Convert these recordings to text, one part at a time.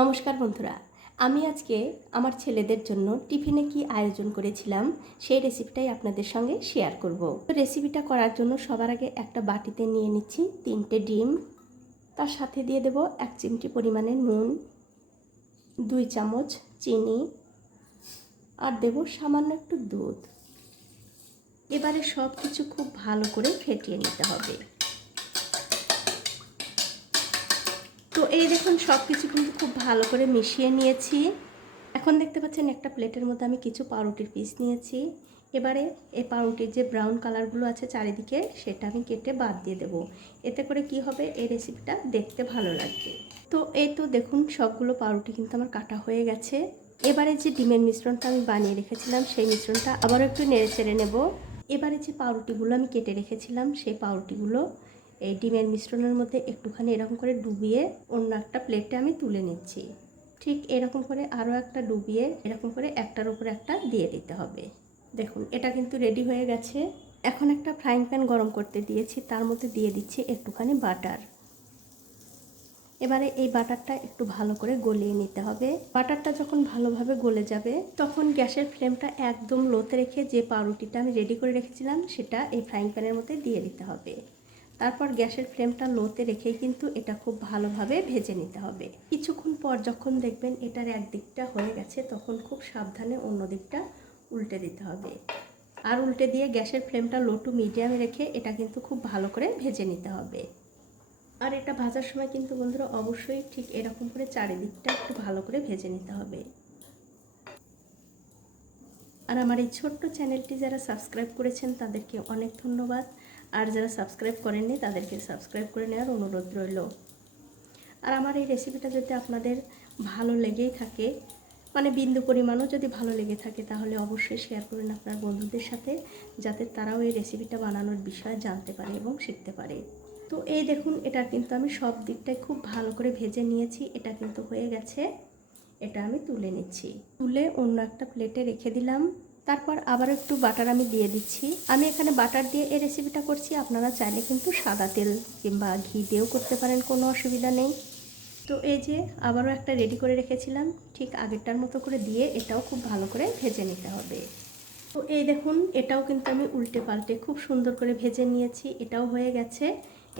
নমস্কার বন্ধুরা, আমি আজকে আমার ছেলেদের জন্য টিফিনে কি আয়োজন করেছিলাম সেই রেসিপিটাই আপনাদের সঙ্গে শেয়ার করব। তো রেসিপিটা করার জন্য সবার আগে একটা বাটিতে নিয়ে নিচ্ছি 3টে ডিম, তার সাথে দিয়ে দেব 1 চিমটি পরিমাণে নুন, 2 চামচ চিনি আর দেব সামান্য একটু দুধ। এবারে সব কিছু খুব ভালো করে ফেটিয়ে নিতে হবে। তো এই দেখুন সব কিছু কিন্তু খুব ভালো করে মিশিয়ে নিয়েছি। এখন দেখতে পাচ্ছেন একটা প্লেটের মধ্যে আমি কিছু পাউরুটির পিস নিয়েছি। এবারে এই পাউরুটির যে ব্রাউন কালারগুলো আছে চারিদিকে সেটা আমি কেটে বাদ দিয়ে দেব। এতে করে কি হবে, এই রেসিপিটা দেখতে ভালো লাগবে। তো এই তো দেখুন সবগুলো পাউরুটি কিন্তু আমার কাটা হয়ে গেছে। এবারে যে ডিমের মিশ্রণটা আমি বানিয়ে রেখেছিলাম সেই মিশ্রণটা আবারও একটু নেড়ে চেড়ে নেব। এবারে যে পাউরুটিগুলো আমি কেটে রেখেছিলাম সেই পাউরুটিগুলো এই ডিমের মিশ্রণের মধ্যে একটুখানি এরকম করে ডুবিয়ে অন্য একটা প্লেটে আমি তুলে নিচ্ছি। ঠিক এরকম করে আরও একটা ডুবিয়ে এরকম করে একটার উপরে একটা দিয়ে দিতে হবে। দেখুন এটা কিন্তু রেডি হয়ে গেছে। এখন একটা ফ্রাইং প্যান গরম করতে দিয়েছি, তার মধ্যে দিয়ে দিচ্ছি একটুখানি বাটার। এবারে এই বাটারটা একটু ভালো করে গলিয়ে নিতে হবে। বাটারটা যখন ভালোভাবে গলে যাবে তখন গ্যাসের ফ্লেমটা একদম লোতে রেখে যে পাউরুটিটা আমি রেডি করে রেখেছিলাম সেটা এই ফ্রাইং প্যানের মধ্যে দিয়ে দিতে হবে। তারপর গ্যাসের ফ্লেমটা লোতে রেখেই কিন্তু এটা খুব ভালোভাবে ভেজে নিতে হবে। কিছুক্ষণ পর যখন দেখবেন এটার একদিকটা হয়ে গেছে তখন খুব সাবধানে অন্য দিকটা উল্টে দিতে হবে। আর উল্টে দিয়ে গ্যাসের ফ্লেমটা লো টু মিডিয়ামে রেখে এটা কিন্তু খুব ভালো করে ভেজে নিতে হবে। আর এটা ভাজার সময় কিন্তু বন্ধুরা অবশ্যই ঠিক এরকম করে চারিদিকটা একটু ভালো করে ভেজে নিতে হবে। আর আমার এই ছোট্ট চ্যানেলটি যারা সাবস্ক্রাইব করেছেন তাদেরকে অনেক ধন্যবাদ, আর যারা সাবস্ক্রাইব করেননি তাদেরকে সাবস্ক্রাইব করে নেওয়ার অনুরোধ রইল। আর আমার এই রেসিপিটা যদি আপনাদের ভালো লেগেই থাকে, মানে বিন্দু পরিমাণও যদি ভালো লেগে থাকে, তাহলে অবশ্যই শেয়ার করুন আপনার বন্ধুদের সাথে, যাতে তারাও এই রেসিপিটা বানানোর বিষয়ে জানতে পারে এবং শিখতে পারে। তো এই দেখুন এটা কিন্তু আমি সব দিকটাই খুব ভালো করে ভেজে নিয়েছি। এটা কিন্তু হয়ে গেছে। এটা আমি তুলে নিচ্ছি, তুলে অন্য একটা প্লেটে রেখে দিলাম। তারপর আবার একটু বাটার আমি দিয়ে দিচ্ছি। আমি এখানে বাটার দিয়ে এই রেসিপিটা করছি, আপনারা চাইলে কিন্তু সাদা তেল কিংবা ঘি দিয়েও করতে পারেন, কোনো অসুবিধা নেই। তো এই যে আবারও একটা রেডি করে রেখেছিলাম, ঠিক আগেরটার মতো করে দিয়ে এটাও খুব ভালো করে ভেজে নিতে হবে। তো এই দেখুন এটাও কিন্তু আমি উল্টে পাল্টে খুব সুন্দর করে ভেজে নিয়েছি। এটাও হয়ে গেছে,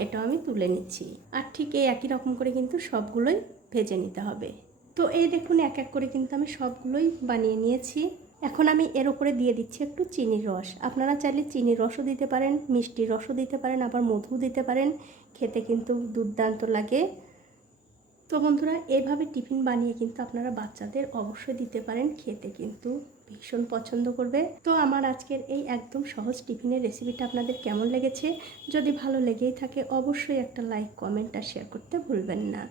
এটাও আমি তুলে নিচ্ছি। আর ঠিক এই একই রকম করে কিন্তু সবগুলোই ভেজে নিতে হবে। তো এই দেখুন এক এক করে কিন্তু আমি সবগুলোই বানিয়ে নিয়েছি। এখন আমি এর উপরে দিয়ে দিচ্ছি একটু চিনির রস। আপনারা চাইলে চিনির রসও দিতে পারেন, মিষ্টির রসও দিতে পারেন, আবার মধু দিতে পারেন। খেতে কিন্তু দুর্দান্ত লাগে। তো বন্ধুরা এইভাবে টিফিন বানিয়ে কিন্তু আপনারা বাচ্চাদের অবশ্যই দিতে পারেন, খেতে কিন্তু ভীষণ পছন্দ করবে। তো আমার আজকের এই একদম সহজ টিফিনের রেসিপিটা আপনাদের কেমন লেগেছে? যদি ভালো লেগেই থাকে অবশ্যই একটা লাইক, কমেন্ট আর শেয়ার করতে ভুলবেন না।